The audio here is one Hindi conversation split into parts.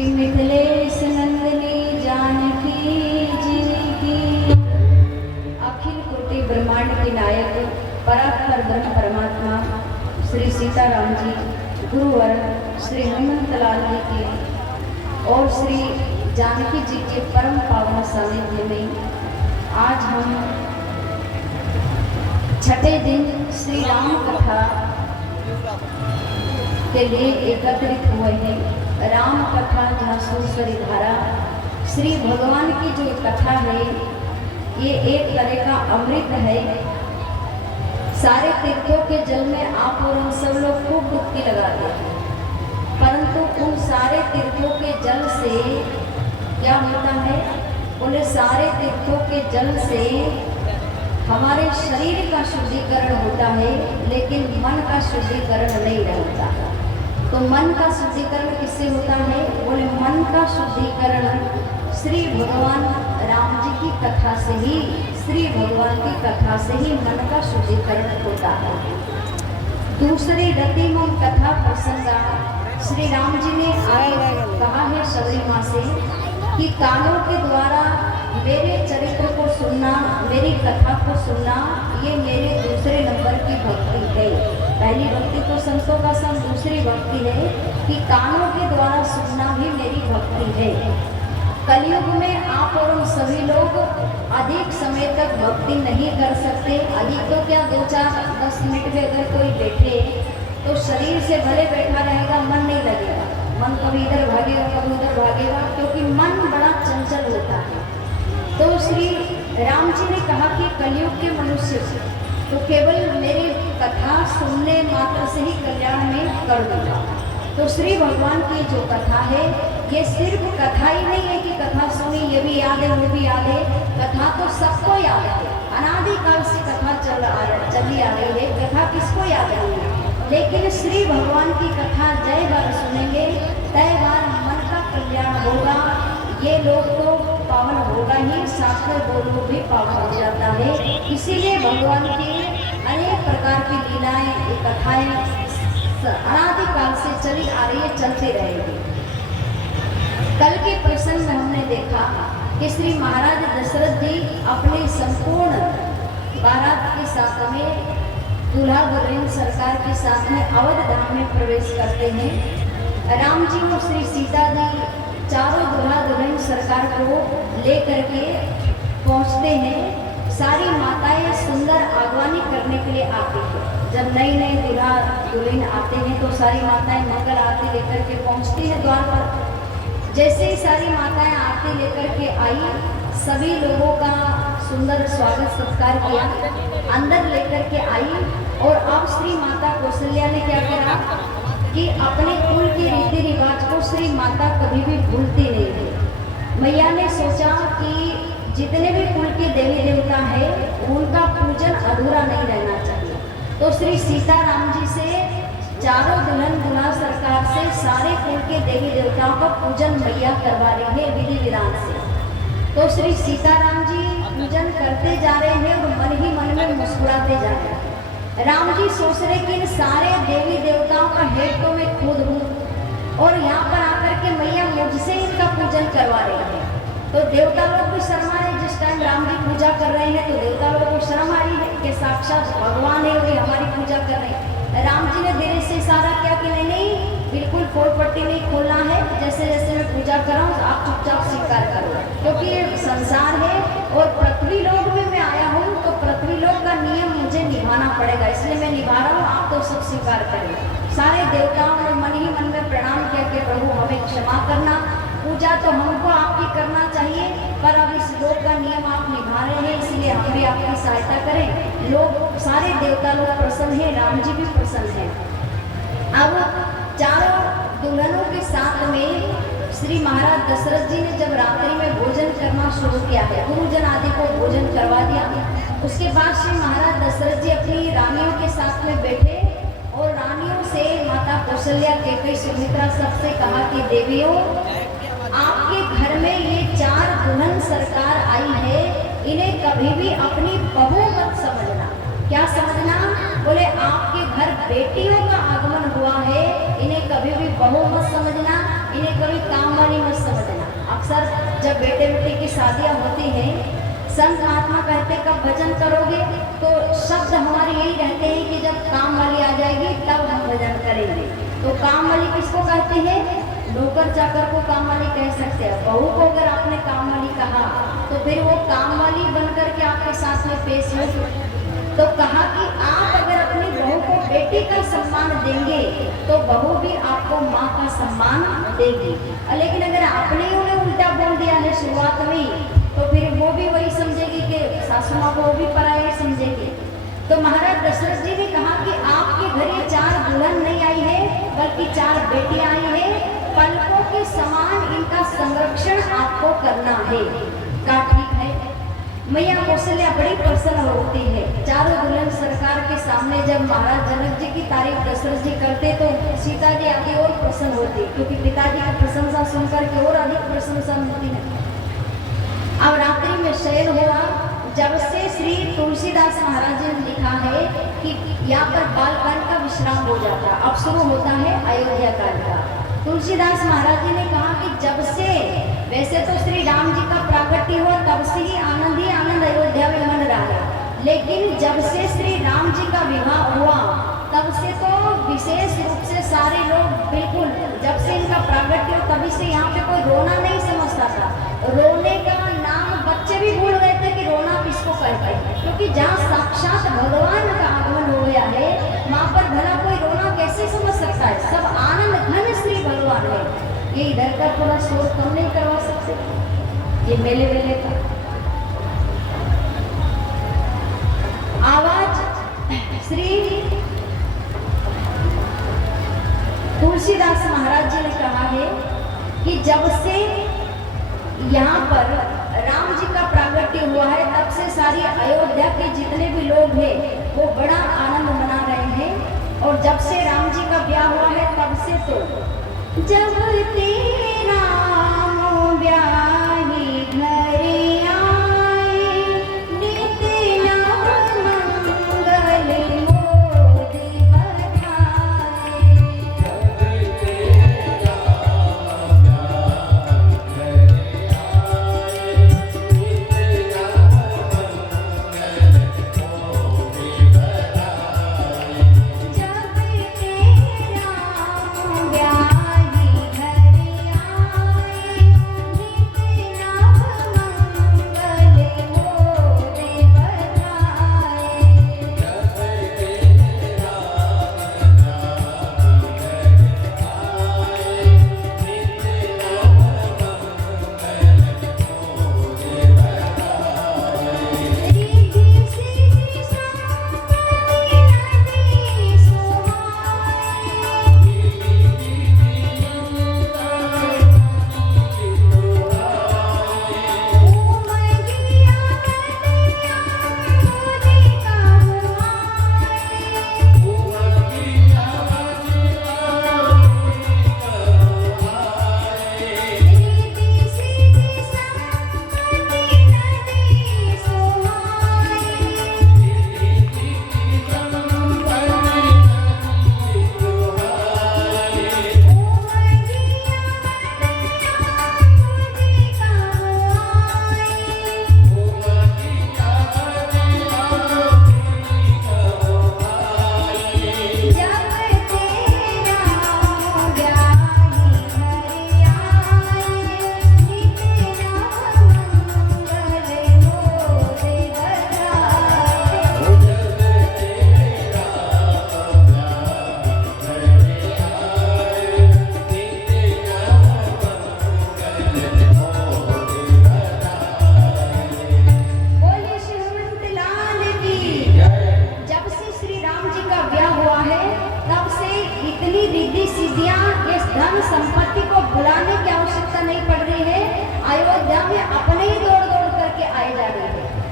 श्री मिथिलेश नंदिनी जानकी जी की। अखिल कोटि ब्रह्मांड के नायक परात्पर ब्रह्म परमात्मा श्री सीताराम जी, गुरुवर श्री हनुमंत लाल जी के और श्री जानकी जी के परम पावन सानिध्य में आज हम छठे दिन श्री राम कथा के लिए एकत्रित हुए हैं। राम कथा जहाँ सूसरी धारा, श्री भगवान की जो कथा है ये एक तरह का अमृत है। सारे तीर्थों के जल में आप और हम सब लोग खूब डुबकी लगाते हैं, परंतु उन सारे तीर्थों के जल से क्या होता है? बोले सारे तीर्थों के जल से हमारे शरीर का शुद्धिकरण होता है, लेकिन मन का शुद्धिकरण नहीं होता। तो मन का शुद्धिकरण किससे होता है? बोले मन का शुद्धिकरण श्री भगवान राम जी की कथा से ही, श्री भगवान की कथा से ही मन का शुद्धिकरण होता है। दूसरी रतिमम कथा प्रसंगा श्री राम जी ने आगे कहा है सबरी माँ से कि कानों के द्वारा मेरे चरित्र को सुनना, मेरी कथा को सुनना, ये मेरे दूसरे नंबर की भक्ति है। पहली भक्ति तो संतों का संग, दूसरी भक्ति है कि कानों के द्वारा सुनना भी मेरी भक्ति है। कलयुग में आप और हम सभी लोग अधिक समय तक भक्ति नहीं कर सकते। अधिक तो क्या 2-4-10 मिनट में अगर कोई बैठे तो शरीर से भले बैठा रहेगा, मन नहीं लगेगा। मन कभी इधर भागेगा, कभी उधर भागेगा, क्योंकि मन बड़ा चंचल होता है। तो श्री राम जी ने कहा कि कलयुग के मनुष्य तो केवल मेरी कथा सुनने मात्र से ही कल्याण में कर दूंगा। तो श्री भगवान की जो कथा है ये सिर्फ कथा ही नहीं है कि कथा सुनी, ये भी याद है, वो भी याद है। कथा तो सबको याद है, अनादिकाल से कथा चली आ रही है। कथा किसको याद है? लेकिन श्री भगवान की कथा जय बार सुनेंगे तय बार मन का कल्याण होगा। ये लोग तो पावन होगा ही, साथ में वो लोग भी पावन हो जाता है। इसीलिए भगवान की अनेक प्रकार की लीलाएं, कथाएं अनादिकाल से चली आ रही है, चलती रहेगी। कल के प्रसंग में हमने देखा कि श्री महाराज दशरथ जी अपने संपूर्ण बारात के साथ में दूल्हा दुल्हन सरकार के साथ में अवध धाम में प्रवेश करते हैं। राम जी और श्री सीता जी चारों दूल्हा दुल्हन सरकार को लेकर के पहुंचते हैं। सारी माताएं सुंदर आगवानी करने के लिए आती हैं। जब नई नई दूल्हा दुल्हन आते हैं तो सारी माताएं मंगल आरती लेकर के पहुंचती हैं द्वार पर। जैसे ही सारी माताएं आरती लेकर के आई, सभी लोगों का सुंदर स्वागत सत्कार किया, अंदर लेकर के आई। और अब श्री माता कौशल्या ने क्या करा कि अपने कुल के रीति रिवाज को श्री माता कभी भी भूलती नहीं थी। मैया ने सोचा कि जितने भी कुल के देवी देवता है उनका पूजन अधूरा नहीं रहना चाहिए। तो श्री सीताराम जी से चारों दुल्हन दूल्हा सरकार से सारे कुल के देवी देवताओं का पूजन मैया करवा रही है विधि विधान से। तो श्री सीताराम जी पूजन करते जा रहे हैं और मन ही मन में मुस्कुराते जा रहे हैं। राम जी सोच रहे कि इन सारे देवी देवताओं का हेड तो मैं खुद हूँ और यहाँ पर आकर के मैया मुझसे इनका पूजन करवा रही है। तो देवता लोग भी शर्मा रहे। जिस टाइम राम जी पूजा कर रहे हैं तो देवता लोग को शर्म आ रही है कि साक्षात भगवान है, वे हमारी पूजा कर रहे हैं। राम जी ने धीरे से इशारा किया कि नहीं नहीं, बिल्कुल फोड़ पट्टी नहीं खोलना है। जैसे जैसे मैं पूजा कर रहा हूँ आप चुपचाप स्वीकार करो, क्योंकि ये संसार है और पृथ्वी लोक में मैं आया हूँ तो पृथ्वी लोक का नियम मुझे निभाना पड़ेगा, इसलिए मैं निभा रहा हूँ। आप तो सब स्वीकार करें। सारे देवताओं ने मन ही मन में प्रणाम किया कि प्रभु हमें क्षमा करना, पूजा तो हमको आपकी करना चाहिए, पर अब इस लोक का नियम आप निभा रहे हैं, इसलिए हम भी आपकी सहायता करें। लोग सारे देवता लोग प्रसन्न हैं, राम जी भी प्रसन्न हैं। अब चारों दुल्हनों के साथ में श्री महाराज दशरथ जी ने जब रात्रि में भोजन करना शुरू किया है, गुरुजन आदि को भोजन करवा दिया। उसके बाद श्री महाराज दशरथ जी अपनी रानियों के साथ में बैठे और रानियों से माता कौशल्या, कैकेयी, सुमित्रा सबसे कहा कि देवियों, आपके घर में ये 4 दुल्हन सरकार आई है, इन्हें कभी भी अपनी बहू मत समझना। क्या समझना? बोले आपके घर बेटियों का आगमन हुआ है, इन्हें कभी भी बहू मत समझना, इन्हें कभी काम वाली मत समझना। अक्सर जब बेटे बेटी की शादियाँ होती हैं, संत महात्मा कहते कब भजन करोगे, तो शब्द हमारे यही रहते हैं कि जब काम वाली आ जाएगी तब हम भजन करेंगे। तो काम वाली किसको कहते हैं? नौकर चाकर को काम वाली कह सकते हैं। बहू को अगर आपने काम वाली कहा तो फिर वो काम वाली बनकर के आपके साथ में पेश हो। तो कहा कि आप अगर अपनी बहू को बेटी का सम्मान देंगे तो बहू भी आपको माँ का सम्मान देगी। लेकिन अगर आपने उन्हें उल्टा बोल दिया है शुरुआत में, तो फिर वो भी वही समझेगी कि सासू माँ को वो भी पराया समझेगी। तो महाराज दशरथ जी ने कहा कि आपके घर ये 4 दुल्हन नहीं आई है, बल्कि 4 बेटियां आई है। पलकों के समान इनका संरक्षण आपको करना है। कहा ठीक है। मैया कौशल्या बड़ी प्रसन्न होती है। चारों दुल्हन सरकार के सामने जब महाराज जनक जी की तारीफ दशरथ जी करते तो सीता जी आगे और प्रसन्न होती, क्योंकि पिताजी की प्रशंसा सुनकर के और अधिक प्रशंसा मिलती है। अब रात्रि में शयन हुआ। जब से श्री तुलसीदास महाराज ने लिखा है कि यहाँ पर बालकांड का विश्राम हो जाता, अब शुरू होता है अयोध्या कांड का। तुलसीदास महाराज जी ने कहा कि जब से, वैसे तो श्री राम जी का प्राकट्य हुआ तब से ही आनंद अयोध्या में मन रहा है, लेकिन जब से श्री राम जी का विवाह हुआ तब से तो विशेष रूप से सारे लोग बिल्कुल, जब से इनका प्राकट्य हो तभी से यहाँ पे कोई रोना नहीं समझता था। रोने का नाम बच्चे भी भूल गए थे कि रोना किसको कहते हैं, क्योंकि जहाँ साक्षात भगवान का आगमन हो गया है वहाँ पर भला कोई रोना कैसे समझ सकता है। सब आनंद घन श्री भगवान है। ये इधर का थोड़ा शोर कम नहीं करवा सकते, ये मेले वेले का आवाज। श्री तुलसीदास महाराज जी ने कहा है कि जब से यहाँ पर राम जी का प्राकट्य हुआ है तब से सारी अयोध्या के जितने भी लोग हैं वो बड़ा आनंद मना रहे हैं। और जब से राम जी का ब्याह हुआ है तब से तो जब तेरा ब्याही घर आए नित नव मंगल मोदी बधाए।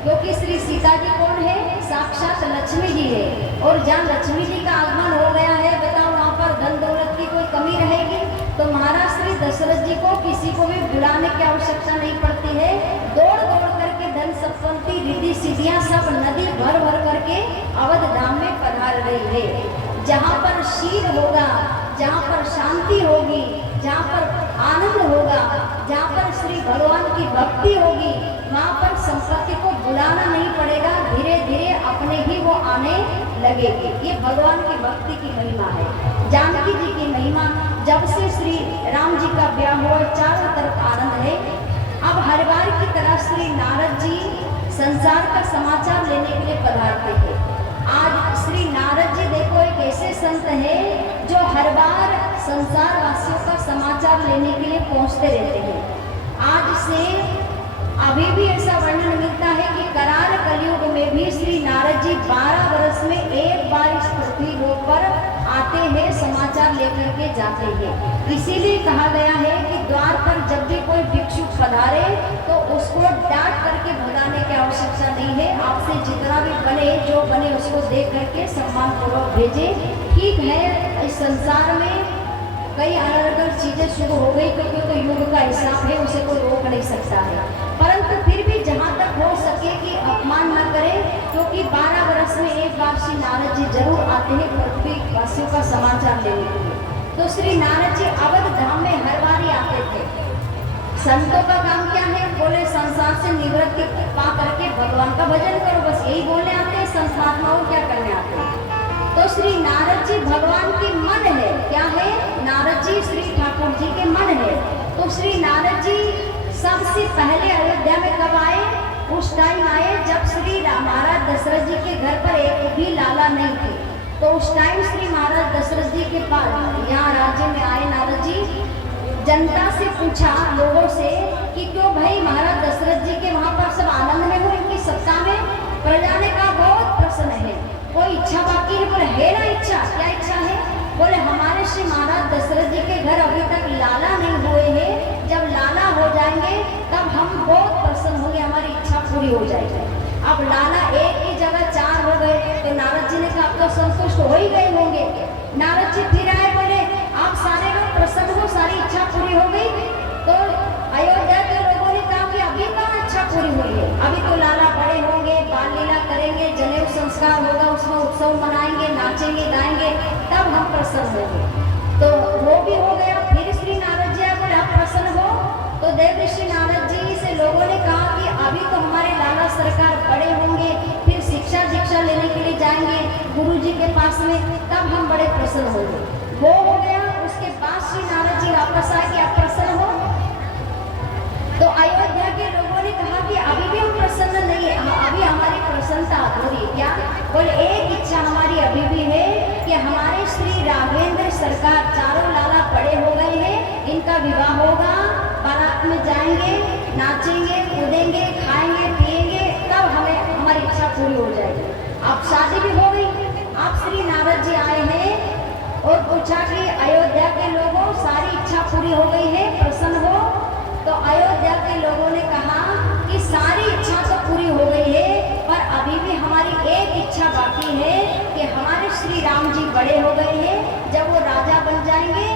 क्योंकि श्री सीता जी कौन है? साक्षात लक्ष्मी जी है। और जहाँ लक्ष्मी जी का आगमन हो गया है, बताओ वहाँ पर धन दौलत की कोई कमी रहेगी? तो महाराज श्री दशरथ जी को किसी को भी बुलाने की आवश्यकता नहीं पड़ती है। दौड़ दौड़ करके धन संपत्ति रिद्धि सिद्धियाँ सब नदी भर भर करके अवध धाम में पधार रही है। जहाँ पर शील होगा, जहाँ पर शांति होगी, जहाँ पर जहाँ पर श्री भगवान की भक्ति होगी वहाँ पर संपत्ति को बुलाना नहीं पड़ेगा, धीरे धीरे अपने ही वो आने लगेगी। ये भगवान की भक्ति की महिमा है। जानकी जी की महिमा, जब से श्री राम जी का ब्याह हुआ चारों तरफ आनंद है। अब हर बार की तरह श्री नारद जी संसार का समाचार लेने के लिए पधारते थे। आज श्री नारद जी देखो एक ऐसे संत है जो हर बार संसार वासियों का समाचार लेने के लिए पहुंचते रहते हैं। आज से अभी भी ऐसा वर्णन मिलता है कि कराल कलयुग में भी श्री नारद जी 12 वर्ष में एक बार इस पृथ्वी लोक पर आते हैं, समाचार लेकर के जाते हैं। इसीलिए कहा गया है कि द्वार पर जब भी कोई भिक्षु पधारे तो उसको डांट करके भगाने की आवश्यकता नहीं है। आपसे जितना भी बने, जो बने उसको देख करके सम्मान पूर्वक भेजे। ठीक है, इस संसार में कई अलग अलग चीजें शुरू हो गई क्योंकि तो युग का हिसाब है, उसे कोई रोक नहीं सकता है। परंतु फिर भी जहाँ तक हो सके कि अपमान न करें, क्योंकि 12 वर्ष में एक बार श्री नारद जी जरूर आते हैं पृथ्वी वासियों का समाचार लेने के लिए। तो श्री नारद जी अवध धाम में हर बार ही आते थे। संतों का काम क्या है? बोले संसार से निवृत्ति पा करके भगवान का भजन करो, बस यही बोलने आते हैं। संसात्माओं क्या करने आते हैं? तो श्री नारद जी भगवान की मन है। क्या है? नारद जी श्री ठाकुर जी के मन है। तो श्री नारद जी सबसे पहले अयोध्या में कब आए? उस टाइम आए जब श्री महाराज दशरथ जी के घर पर एक भी लाला नहीं थे। तो उस टाइम श्री महाराज दशरथ जी के पास यहाँ राज्य में आए नारद जी। जनता से पूछा, लोगों से, कि क्यों भाई महाराज दशरथ जी के वहाँ पर सब आनंद में हो, इनकी सत्ता में? प्रजा ने कहा बहुत प्रसन्न है। कोई इच्छा बाकी है? बोले है ना इच्छा। क्या इच्छा है? बोले हमारे श्री महाराज दशरथ जी के घर अभी तक लाला नहीं हुए हैं, जब लाला हो जाएंगे तब हम बहुत प्रसन्न होंगे, हमारी इच्छा पूरी हो जाएगी। अब लाला एक की जगह 4 हो गए तो नारद जी ने कहा अब तो संतुष्ट हो ही गए होंगे। नारद जी फिर आए, बोले आप सारे लोग प्रसन्न हो, सारी इच्छा पूरी हो गई? तो अयोध्या के लोगों ने कहा कि अभी कहाँ इच्छा पूरी हुई है, अभी तो लाला बड़े होंगे, बाल लीला करेंगे, जनेऊ संस्कार होगा, उसमें उत्सव मनाएंगे, नाचेंगे गाएंगे, तब हम प्रसन्न होंगे। तो वो भी हो गया। फिर श्री नारद जी बोले आप प्रसन्न हो? तो देव ऋषि नारद जी से लोगों ने कहा कि अभी तो हमारे लाला सरकार बड़े होंगे, फिर शिक्षा दीक्षा लेने के लिए जाएंगे गुरु जी के पास में, तब हम बड़े प्रसन्न होंगे। वो हो गया। उसके बाद श्री नारद जी वापस आए कि आप प्रसन्न हो? तो अयोध्या के लोगों ने कहा कि अभी भी हम प्रसन्न नहीं है, अभी हमारी प्रसन्नता अधूरी। क्या? बोले एक इच्छा हमारी अभी भी है कि हमारे श्री राघवेंद्र सरकार चारों लाला बड़े हो गए हैं, इनका विवाह होगा, बारात में जाएंगे, नाचेंगे कूदेंगे, खाएंगे पिएंगे, तब हमें हमारी इच्छा पूरी हो जाएगी। अब शादी भी हो गई। अब श्री नारद जी आए हैं और पूछा कि अयोध्या के लोगों सारी इच्छा पूरी हो गई है, प्रसन्न हो? तो अयोध्या के लोगों ने कहा कि सारी इच्छा तो पूरी हो गई है, पर अभी भी हमारी एक इच्छा बाकी है कि हमारे श्री राम जी बड़े हो गए हैं, जब वो राजा बन जाएंगे,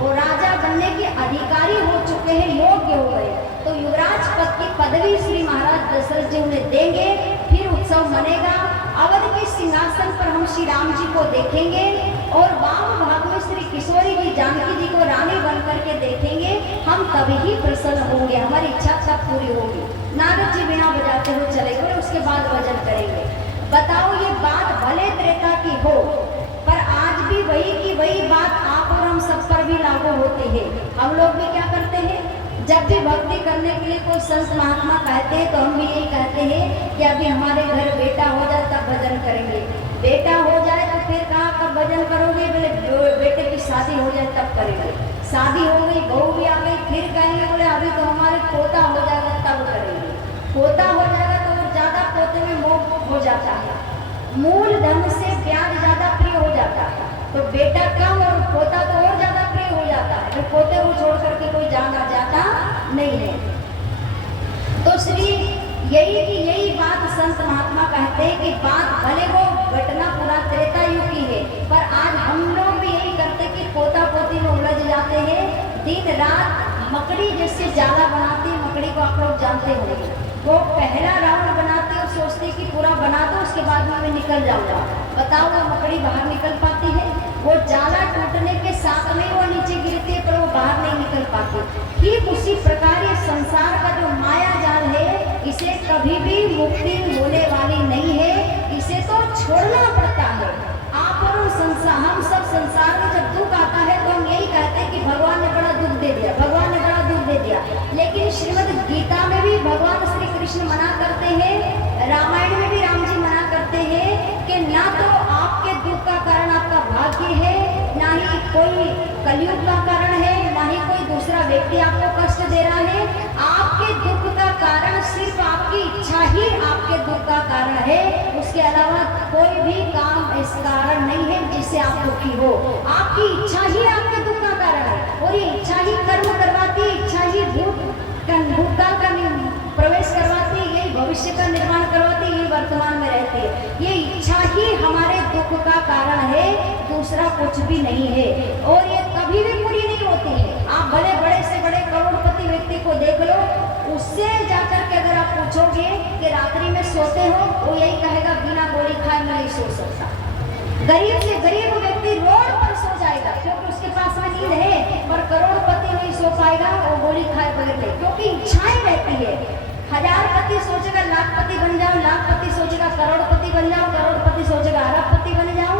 वो राजा बनने के अधिकारी हो चुके हैं, योग्य हो गए, तो युवराज पद की पदवी श्री महाराज दशरथ जी उन्हें देंगे, फिर उत्सव मनेगा। अवध के सिंहासन पर हम श्री राम जी को देखेंगे और वाम भाग में श्री किशोरी जी जानकी जी को रानी बन करके देखेंगे, हम तभी ही प्रसन्न होंगे, हमारी इच्छा सब पूरी होगी। नारद जी बिना बजाते हुए चले गए, उसके बाद भजन करेंगे। बताओ ये बात भले त्रेता की हो, पर आज भी वही की वही बात आप और हम सब पर भी लागू होती है। हम लोग भी क्या करते हैं, जब भी भक्ति करने के लिए कोई संत महात्मा कहते हैं तो हम भी यही कहते हैं कि अभी हमारे घर बेटा हो जाए तब भजन करेंगे, बेटा हो जाए तो फिर कहाँ कब भजन करोगे? बोले बेटे की शादी हो जाए तब करेंगे, शादी हो गई, बहू भी आ गई, फिर कहेंगे बोले अभी तो हमारे पोता हो जाएगा तब करेंगे। पोता हो जाएगा तो वो ज़्यादा पोते में मोह हो जाता है, मूल धन से प्यार ज़्यादा प्रिय हो जाता है, तो बेटा कम और पोता तो और ज़्यादा प्रिय हो जाता है, तो पोते को छोड़ करके कोई जाना जाता नहीं है। तो श्री यही बात संत महात्मा कहते हैं कि बात भले वो घटना पूरा त्रेता युग की है, पर आज हम लोग भी यही करते कि पोता पोती में उलझ जाते हैं, दिन रात मकड़ी जैसे जाला बनाते हैं। मकड़ी को आप लोग जानते होंगे, वो पहला राउंड बनाते और सोचते कि पूरा बना दो उसके बाद में मैं निकल जाऊंगा। बताओ वो मकड़ी बाहर निकल पाती है? वो जाला टूटने के साथ में वो नीचे गिरती है पर वो बाहर नहीं निकल पाती। ठीक उसी प्रकार कभी भी मुक्ति होने वाली नहीं है, इसे तो छोड़ना पड़ता है। आप और हम सब संसार में जब दुख आता है तो हम यही कहते हैं कि भगवान ने बड़ा दुख दे दिया, भगवान ने बड़ा दुख दे दिया। लेकिन श्रीमद् गीता में भी भगवान श्री कृष्ण मना करते हैं, रामायण में भी राम जी मना करते हैं कि ना तो आपके दुख का कारण आपका भाग्य है, ना ही कोई कलयुग का कारण है, ना ही कोई दूसरा व्यक्ति आपको कष्ट दे रहा है। आपके दुख का कारण सिर्फ आपकी इच्छा ही आपके दुख का कारण है, उसके अलावा कोई भी काम इस कारण नहीं है जिससे आप दुखी हो। आपकी इच्छा ही आपके दुख का कारण है, और ये इच्छा ही कर्म करवाती है, इच्छा ही भूतकाल का प्रवेश करवाती है, यही भविष्य का निर्माण करवाती है, यही वर्तमान में रहती है। ये इच्छा ही हमारे दुख का कारण है, दूसरा कुछ भी नहीं है, और ये कभी भी पूरी नहीं होती है। आप भले बड़े से बड़े करोड़पति व्यक्ति को देख लो, उससे जाकर के अगर आप पूछोगे कि रात्रि में सोते हो, वो यही कहेगा बिना गोली खाए मैं नहीं सो सकता। गरीब से गरीब व्यक्ति रोड पर सो जाएगा क्योंकि उसके पास में नींद है, पर करोड़पति नहीं सो पाएगा, वो गोली खाए बगैर नहीं, क्योंकि इच्छाएं रहती है। हजारपति सोचेगा लाखपति बन जाओ, लाखपति सोचेगा करोड़पति बन जाओ, करोड़पति सोचेगा अरबपति बन जाओ।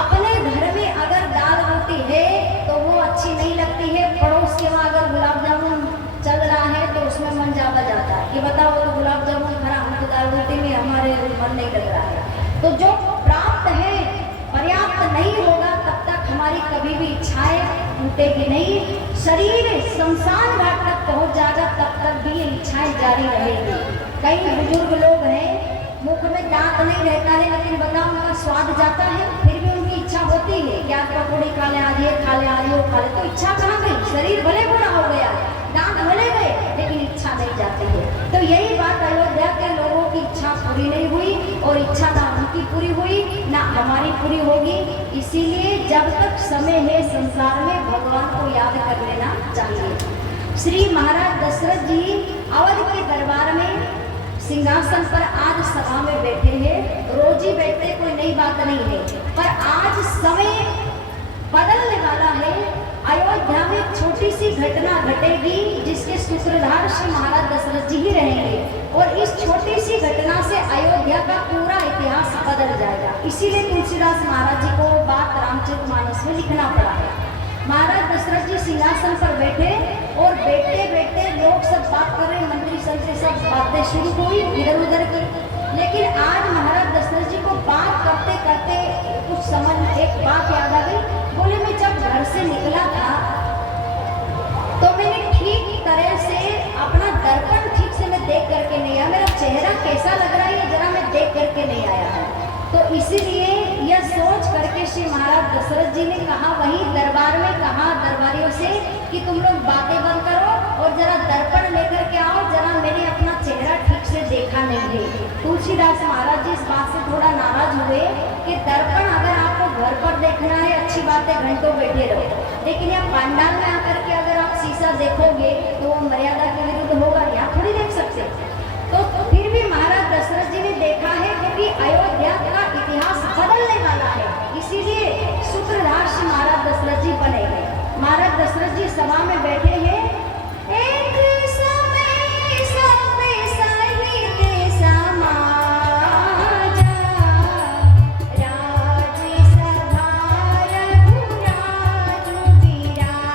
अपने घर में अगर दाल रोटी है तो वो अच्छी नहीं लगती है, पड़ोस के वहाँ अगर गुलाब जामुन चल रहा है तो उसमें मन ज्यादा जाता है कि बताओ तो गुलाब जामुन खरा, हमको दाल रोटी में हमारे मन नहीं लग रहा है। तो जो प्राप्त है पर्याप्त नहीं होगा तब तक हमारी कभी भी इच्छाएं टूटेगी नहीं। शरीर शमशान घाट तक पहुंच जाएगा तब तक भी ये इच्छाएं जारी रहेगी। कई बुजुर्ग लोग हैं, मुख में दांत नहीं रहता है, लेकिन बताओ उनका स्वाद जाता है, फिर भी उनकी इच्छा होती है क्या पकौड़ी खा ले, आज ये खा ले, आज वो खा ले। तो इच्छा कहाँ गई? शरीर भले बुरा हो गया, दांत भले गए, लेकिन इच्छा नहीं जाती है। तो यही बात अयोध्या के लोगों की इच्छा पूरी नहीं हुई, और इच्छा ना उनकी पूरी हुई ना हमारी पूरी होगी। इसीलिए जब तक समय है संसार में भगवान को याद कर लेना चाहिए। श्री महाराज दशरथ जी अवध के दरबार में सिंहासन पर आज सभा में बैठे हैं। रोज ही बैठते, कोई नई बात नहीं है, पर आज समय बदलने वाला है। अयोध्या में एक छोटी सी घटना घटेगी जिसके सूत्रधार श्री महाराज दशरथ जी ही रहेंगे, और इस छोटी सी घटना से अयोध्या का पूरा इतिहास बदल जाएगा। इसीलिए तुलसीदास महाराज जी को बात रामचरितमानस में लिखना पड़ा है। महाराज दशरथ जी सिंहासन पर बैठे, और बैठते बैठते लोग सब बात कर रहे, मंत्री सब से सब बातें शुरू हुई इधर उधर की। लेकिन आज महाराज दशरथ जी को बात करते करते कुछ समझ एक बात याद आ गई। बोले मैं जब घर से निकला था तो मैंने ठीक तरह से अपना दर्पण ठीक से मैं देख करके नहीं आया, मेरा चेहरा कैसा लग रहा है ये जरा मैं देख करके नहीं आया है। तो इसीलिए यह सोच करके श्री महाराज दशरथ जी ने कहा, वहीं दरबार में कहा दरबारियों से कि तुम लोग बातें बंद करो और जरा दर्पण लेकर के आओ, जरा मैंने अपना चेहरा ठीक से देखा नहीं है। तुलसीदास महाराज जी इस बात से थोड़ा नाराज हुए कि दर्पण अगर आपको घर पर देखना है अच्छी बात है, घंटों बैठे रहो, लेकिन यहाँ पंडाल में आकर के अगर आप शीशा देखोगे तो वो मर्यादा के विरुद्ध होगा, यहाँ थोड़ी देख सकते। तो फिर भी महाराज दशरथ जी ने देखा है, क्योंकि अयोध्या का इतिहास बदलने वाला है, इसीलिए सूत्रधार श्री महाराज दशरथ जी बने गए। महाराज दशरथ जी सभा में बैठे हैं। एक समय सब सहित समाजा, राजसभा रघुराज बिराजा।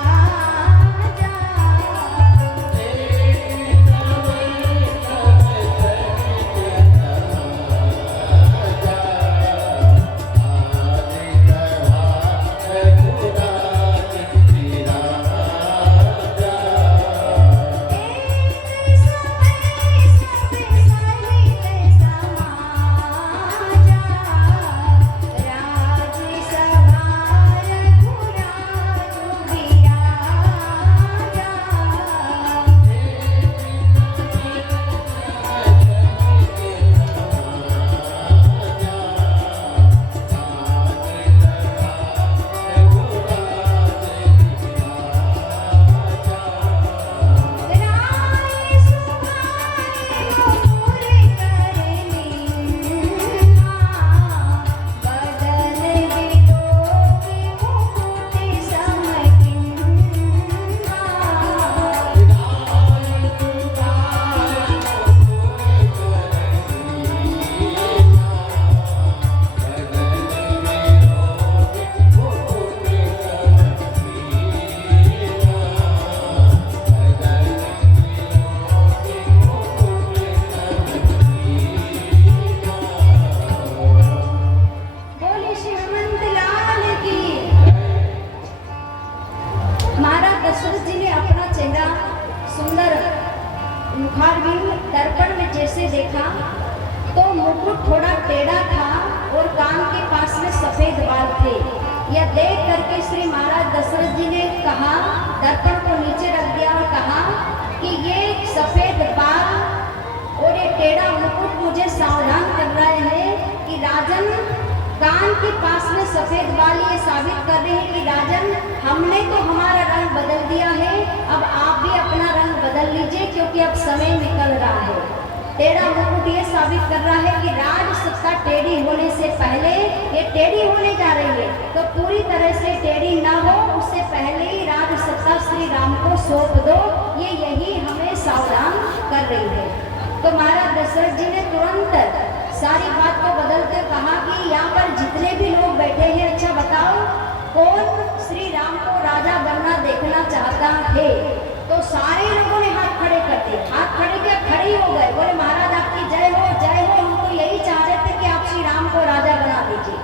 मुखारबिंद दर्पण में जैसे देखा तो मुकुट थोड़ा टेढ़ा था और कान के पास में सफेद बाल थे। यह देख करके श्री महाराज दशरथ जी ने कहा, दर्पण को नीचे रख दिया और कहा कि ये सफेद बाल और ये टेढ़ा मुकुट मुझे सावधान कर रहे हैं कि राजन, कान के पास में सफेद बाल ये साबित कर रहे हैं कि राजन, हमने तो हमारा रंग बदल दिया है, अब आप भी अपना रंग बदल लीजिए क्योंकि अब समय निकल रहा है। टेढ़ा मुकुट ये साबित कर रहा है कि राज सत्ता टेढ़ी होने से पहले ये टेढ़ी होने जा रही है, तो पूरी तरह से टेढ़ी ना हो उससे पहले ही राज सत्ता श्री राम को सौंप दो, ये यही हमें सावधान कर रही है। तो महाराज दशरथ जी ने तुरंत सारी बात को बदलते कहा कि यहाँ पर जितने भी लोग बैठे हैं, अच्छा बताओ कौन श्री राम को राजा बनना देखना चाहता है? तो सारे लोगों ने हाथ खड़े कर दिए, हाथ खड़े क्या खड़े ही हो गए, बोले महाराज आपकी जय हो, जय हो, हम तो यही चाह रहे थे कि आप श्री राम को राजा बना दीजिए।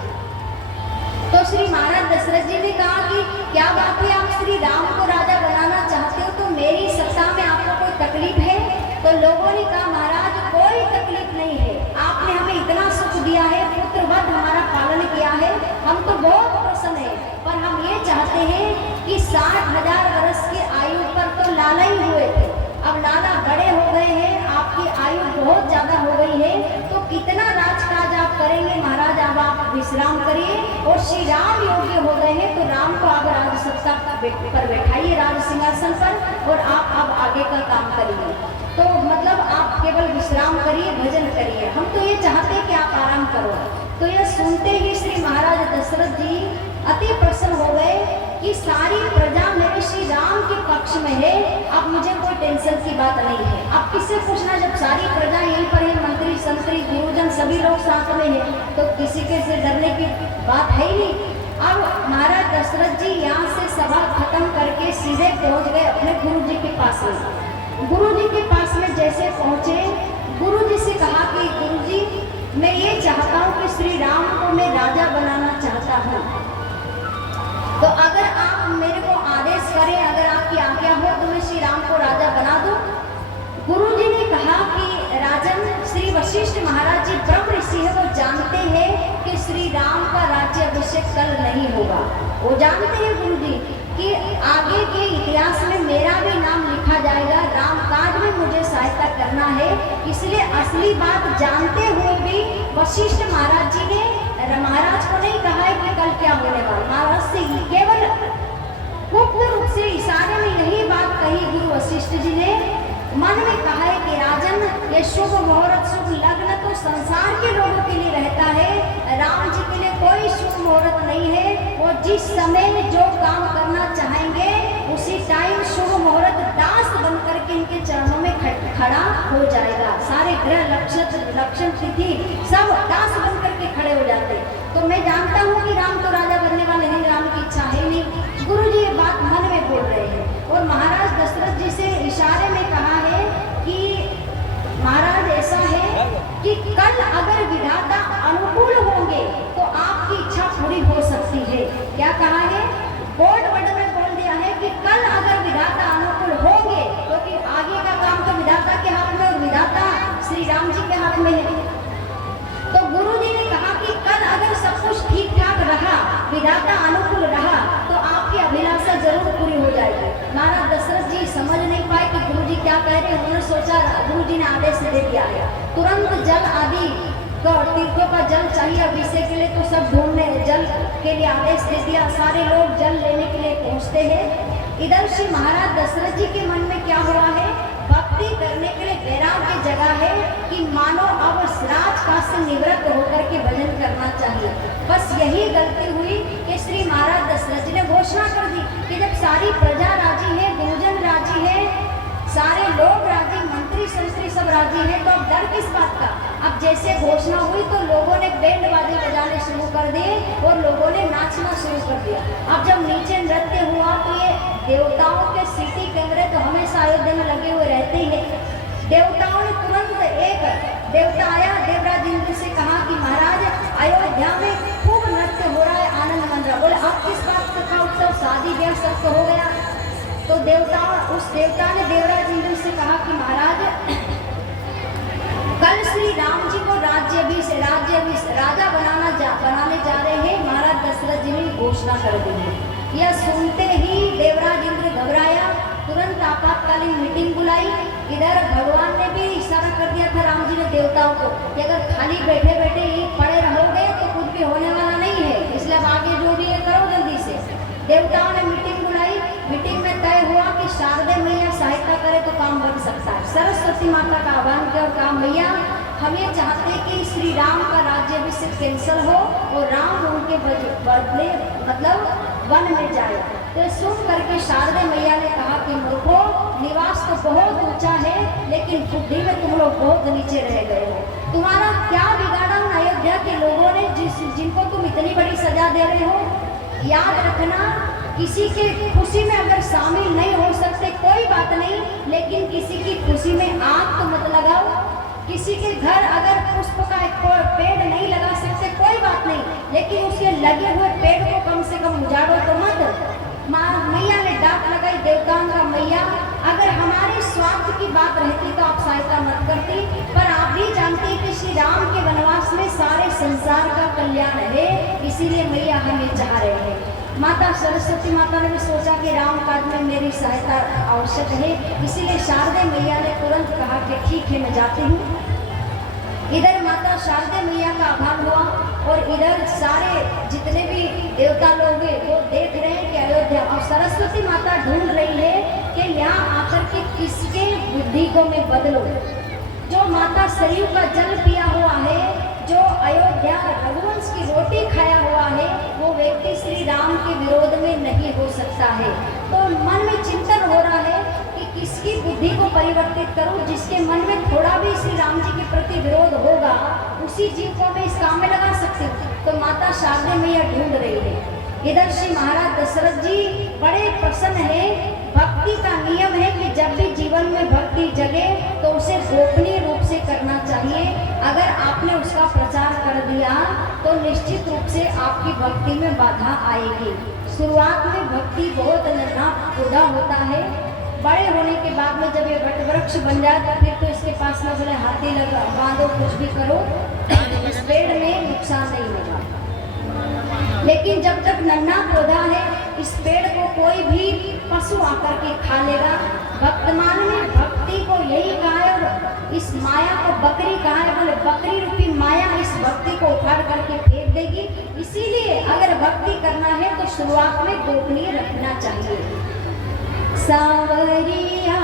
तो श्री महाराज दशरथ जी ने कहा कि क्या बात है, आप श्री राम को राजा बनाना चाहते हो तो मेरी सत्ता में आपको कोई तकलीफ है? तो लोगों ने कहा महाराज कोई तकलीफ नहीं है, आपने हमें इतना सुख दिया है, पुत्रवत हमारा पालन किया है, हम तो बहुत प्रसन्न है, पर हम ये चाहते हैं कि 60,000 वर्ष की आयु पर तो लाला ही हुए थे, अब लाला बड़े हो गए हैं, आपकी आयु बहुत ज्यादा हो गई है, तो कितना राजकाज आप करेंगे महाराज, अब आप विश्राम करिए और श्री राम योग्य हो गए हैं तो राम को अब राज सत्ता पर बैठाइए, राज सिंहासन पर, और आप अब आगे का काम करिए। तो मतलब आप केवल विश्राम करिए, भजन करिए, हम तो ये चाहते हैं कि आप आराम करो। तो यह सुनते ही श्री महाराज दशरथ जी अति प्रसन्न हो गए कि सारी प्रजा मेरे श्री राम के पक्ष में है, अब मुझे कोई टेंशन की बात नहीं है। अब किससे पूछना, जब सारी प्रजा यहीं पर है, मंत्री संतरी गुरुजन सभी लोग साथ में है, तो किसी के से डरने की बात है ही नहीं। अब महाराज दशरथ जी यहाँ से सभा खत्म करके सीधे पहुँच गए अपने गुरु जी के पास में। गुरु जी के पास में जैसे पहुँचे, गुरु जी से कहा कि गुरु जी मैं ये चाहता हूँ कि श्री राम को मैं राजा बनाना चाहता हूँ, तो अगर आप मेरे को आदेश करें, अगर आपकी आज्ञा हो तो मैं श्री राम को राजा बना दूं। गुरु जी ने कहा कि राजन, श्री वशिष्ठ महाराज जी ब्रह्म ऋषि है, वो जानते हैं कि श्री राम का राज्य अभिषेक कल नहीं होगा, वो जानते हैं गुरु जी कि आगे के इतिहास में मेरा भी नाम लिखा जाएगा, राम काज में मुझे सहायता करना है, इसलिए असली बात जानते हुए भी वशिष्ठ महाराज जी ने महाराज को नहीं कहा है कि कल क्या होने वाला, महाराज से केवल गुप्त रूप से इशारे में यही बात कही गुरु वशिष्ठ जी ने। मन में कहा है कि राजन, ये शुभ मुहूर्त शुभ लग्न तो संसार के लोगों के लिए रहता है, राम जी के लिए कोई शुभ मुहूर्त नहीं है, वो जिस समय जो काम करना चाहेंगे उसी टाइम शुभ मुहूर्त दास बन करके इनके चरणों में खड़ा हो जाएगा, सारे ग्रह लक्षण तिथि सब दास बन करके खड़े हो जाते। तो मैं जानता हूँ कि राम तो राजा बनने वाले नहीं, राम की इच्छा है नहीं। गुरु जी ये बात मन में बोल रहे हैं और महाराज दशरथ जी से इशारे में कहा है कि महाराज ऐसा है कि कल अगर विधाता अनुकूल होंगे तो आपकी इच्छा पूरी हो सकती है। क्या कहा है? बोर्ड वर्ड में बोल दिया है कि कल अगर विधाता अनुकूल होंगे, क्योंकि तो आगे का काम तो विधाता के हाथ में और विधाता श्री राम जी के हाथ में है। तो गुरु जी ने कहा कि कल अगर सब कुछ ठीक ठाक रहा, विधाता अनुकूल रहा, तो आपकी अभिलाषा जरूर पूरी हो जाएगी। महाराज दशरथ जी समझ नहीं पाए कि गुरु जी क्या कह रहे हैं, उन्होंने सोचा गुरु जी ने आदेश दे दिया है, तुरंत जल आदि तीर्थों का जल चाहिए अभिषेक के लिए, तो सब ढूंढने जल के लिए आदेश दे दिया, सारे लोग जल लेने के लिए पहुंचते हैं। इधर श्री महाराज दशरथ जी के मन में क्या हुआ है, भक्ति करने के लिए वैराग्य जगह है कि मानो अब राजकाज से निवृत्त होकर के भजन करना चाहिए। बस यही गलती हुई कि श्री महाराज दशरथ जी ने घोषणा कर दी कि जब सारी प्रजा राजी है, गुरुजन राजी है, सारे लोग राजी, मंत्री संतरी सब राजी है, तो अब डर किस बात का। अब जैसे घोषणा हुई तो लोगों ने बैंड बाजे बजाने शुरू कर दिए और लोगों ने नाचना शुरू कर दिया। अब जब नीचे नृत्य हुआ तो ये देवताओं के सीटी कैमरे तो हमेशा अयोध्या में लगे हुए रहते ही है। देवताओं ने तुरंत, एक देवता आया, देवराज इंद्र से कहा कि महाराज अयोध्या में खूब नृत्य हो रहा है, आनंद मन रहा। बोले अब किस बात का उत्सव, शादी ब्याह सब तो हो गया। तो उस देवता ने देवराज इंद्र से कहा कि महाराज कल श्री राम जी को राजा बनाने जा रहे हैं, महाराज दशरथ जी ने घोषणा कर दी है। यह सुनते ही देवराज इंद्र घबराया, तुरंत आपातकालीन मीटिंग बुलाई। इधर भगवान ने भी इशारा कर दिया था राम जी ने देवताओं को कि अगर खाली बैठे बैठे ही पड़े रहोगे तो कुछ भी होने वाला नहीं है, इसलिए अब आगे जो भी है करो जल्दी से। देवताओं ने मीटिंग बुलाई। मीटिंग में तय हुआ कि शारदे मैया सहायता करे तो काम बन सकता है। सरस्वती माता का आह्वान किया और कहा मैया हम ये चाहते हैं कि श्री राम का राज्याभिषेक कैंसिल हो और राम उनके बदले मतलब वन में जाए। तो सुन करके शारदे मैया ने कहा कि मूर्खो, निवास तो बहुत ऊंचा है लेकिन बुद्धि में तुम लोग बहुत नीचे रह गए हो। तुम्हारा क्या बिगाड़ा उन अयोध्या के लोगों ने जिनको तुम इतनी बड़ी सजा दे रहे हो। याद रखना, किसी के खुशी में अगर शामिल नहीं हो सकते कोई बात नहीं, लेकिन किसी की खुशी में आग तो मत लगाओ। किसी के घर अगर पुष्प का एक पेड़ नहीं लगा सकते कोई बात नहीं, लेकिन उसके लगे हुए पेड़ को कम से कम उजाड़ो तो मत। मैया ने डांट लगाई देवताओं का, मैया अगर हमारे स्वार्थ की बात रहती तो आप सहायता मत करती, पर आप भी जानती कि श्री राम के वनवास में सारे संसार का कल्याण है, इसीलिए मैया हम ये चाह रहे हैं। माता सरस्वती माता ने भी सोचा कि राम काज में मेरी सहायता आवश्यक है, इसीलिए शारदे मैया ने तुरंत कहा कि ठीक है मैं जाती हूँ। इधर माता शारदे मैया का आह्वान हुआ और इधर सारे जितने भी देवता लोग हैं वो देख रहे हैं कि अयोध्या, और सरस्वती माता ढूंढ रही है कि यहाँ आकर के किसके बुद्धि को मैं बदलूं। जो माता सरयू का जल पिया हुआ है, जो अयोध्या रघुवंश की रोटी खाया हुआ है, वो व्यक्ति श्री राम के विरोध में नहीं हो सकता है। तो मन में चिंतन हो रहा है कि किसकी बुद्धि को परिवर्तित करूं, जिसके मन में थोड़ा भी श्री राम जी के प्रति विरोध होगा उसी जीव को मैं इस काम में लगा सकती हूँ। तो माता शारदे मैया ढूंढ रही है। इधर श्री महाराज दशरथ जी बड़े प्रसन्न है। भक्ति का नियम है कि जब भी जीवन में भक्ति जगे तो उसे गोपनीय रूप से करना चाहिए। अगर आपने उसका प्रचार कर दिया तो निश्चित रूप से आपकी भक्ति में बाधा आएगी। शुरुआत में भक्ति बहुत नन्हा पौधा होता है, बड़े होने के बाद में जब ये वट वृक्ष बन जाए तो फिर तो इसके पास में बोले हाथी लगा बांधो कुछ भी करो, इस पेड़ में नुकसान नहीं होगा। लेकिन जब तक नन्हा पौधा है इस पेड़ को कोई भी पशु आकर के खा लेगा। वर्तमान में भक्ति को यही कहा है और इस माया को बकरी कहा है, बोले बकरी रूपी माया इस भक्ति को उखाड़ करके फेंक देगी। इसीलिए अगर भक्ति करना है तो शुरुआत में गोपनीय रखना चाहिए। सावरिया